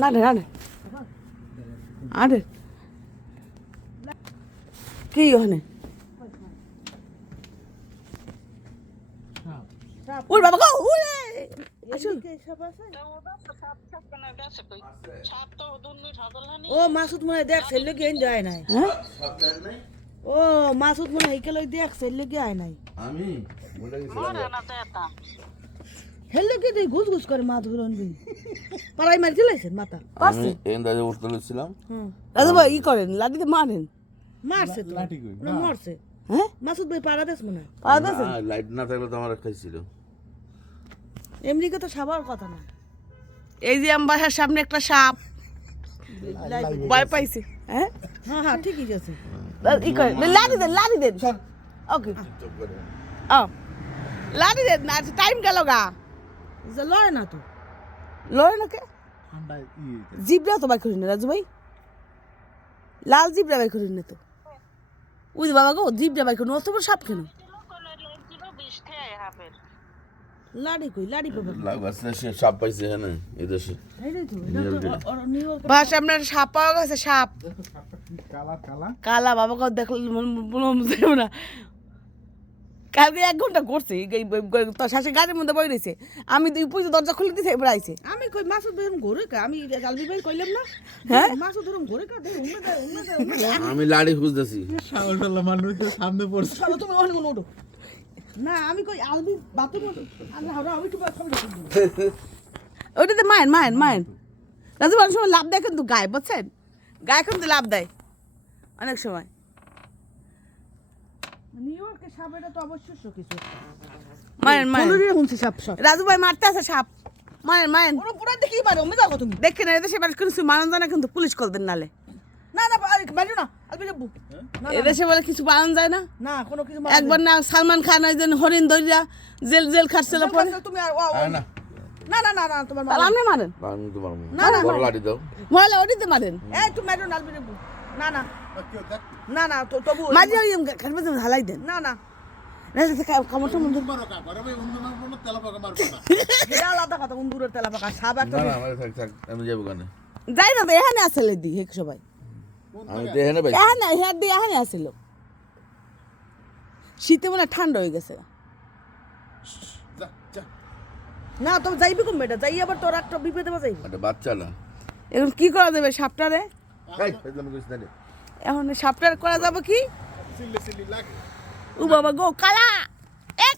নাড়ে নাড়ে আরে কি ওখানে ওর বাবা গো ওরে আসুন ও মাসুদ মনে দেখ ছেলে কি এনে আয় নাই হ্যাঁ ও মাসুদ মনে হেকেল দেখ ছেলে কি আয় নাই আমি বলে গেছিলাম হেলে কি তুই ঘুষ ঘুষ করে মাছ ঘুরন দিন পাড়াই মার চলেছেন মাথা আমি এন্দাজে উঠতে লেছিলাম হুম দাদু ভাই ই করেন লাঠিতে মারেন মারছে তো লাঠি কই? না মরছে হ্যাঁ মাসুদ ভাই পাড়া দেশ মনে হয়। পাওয়া গেছে লাইট না থাকলে তো আমার খাইছিল এমনিকে তো সবার কথা না এই যে আমার বাসার সামনে একটা সাপ ভয় পাইছে হ্যাঁ হ্যাঁ হ্যাঁ ঠিকই আছে ই করেন লাঠি দেন ওকে ও লাঠি দেন না টাইম গেল গা যে লয় না তো লড়ে না কে ঠান্ডা জিবরা তো বাই করি না রাজু ভাই লাল জিবরা বাই করি না তো ওই যে বাবা গো জিবরা বাই করি অত বড় সাপ কেন লাড়ি কই লাড়ি পাবে লাগছে সে সাপ পাইছে হ্যাঁ এই দেশে এইটাই তো এটা তো নিউ ইয়র্ক বাস আপনার সাপ পাওয়া গেছে সাপ কালা কালা কালা বাবা গো দেখল বুঝলাম না কালকে 1 ঘন্টা করছে তোর শাশুড়ি গাড়ির মধ্যে বই রয়েছে আমি দুই পুজো দরজা খুলে দিতে এবার আইছে আমি কই মাসুদ ভাই ঘুরে কা আমি গালবি ভাই কইলাম না হ্যাঁ? মাসুদ ধরুন ঘুরে কা দেখ উম্মে দে আমি লাড়ি খুঁজতেছি সাহসওয়ালা মানুষের সামনে পড়ছে চলো তুমি ওখানে মনে ওঠো না আমি কই আলবি বাথরুম ওঠো আমরা হাওড়া আমি একটু সামনে ওইটাতে মায়েন রাজু অনেক সময় লাভ দেয় কিন্তু গায়ে বুঝছেন গায়ে কিন্তু লাভ দেয় অনেক সময় নিউ ইয়র্কে সাপ এটা তো অবশ্যই কিছু মায়েন ফুলুরি হুনছে সাপ সব রাজু ভাই মারতে আছে সাপ মায়েন ওরা পুরো দেখি পারে ওমে যাও তুমি দেখেন এদেশে বাস কিছু মানুষ জানা কিন্তু পুলিশ কল দেন নালে না না বাইরে না আলবি যাবো না এদেশে বলে কিছু পালন যায় না না কোনো কিছু একবার না সালমান খান ওই জন্য হরিণ দরিয়া জেল খাটছিল পরে তুমি আর না না না না না তোমার তাহলে আপনি মারেন আমি তো পারবো না, না, বড় লাড়ি দাও মহলে ওটিতে মারেন এই তুমি মেরো আলবি যাবো না না না না তো তবু মাঝে ওই খাটবে হালাই দেন না না কামড়টা মধ্যে এটা আলাদা কথা উন্দুরের তেলা পাকা সাপ একটা না না আমার থাক আমি যাবো কেন যাই না তো এখানে আসলে দি হেক সবাই আমি দেখে না ভাই এখানে হেয়ার দিয়ে এখানে আসিল শীতে মনে হয় ঠান্ডা হয়ে গেছে না তুমি যাইবি কম বেটা যাই আবার তোর একটা বিপদে বাজাইবি একটা বাচ্চা না এখন কি করা যাবে সাপটারে এই একদম কইছ না এখন সাপটার করা যাবে কি ও বাবা গো কালা এ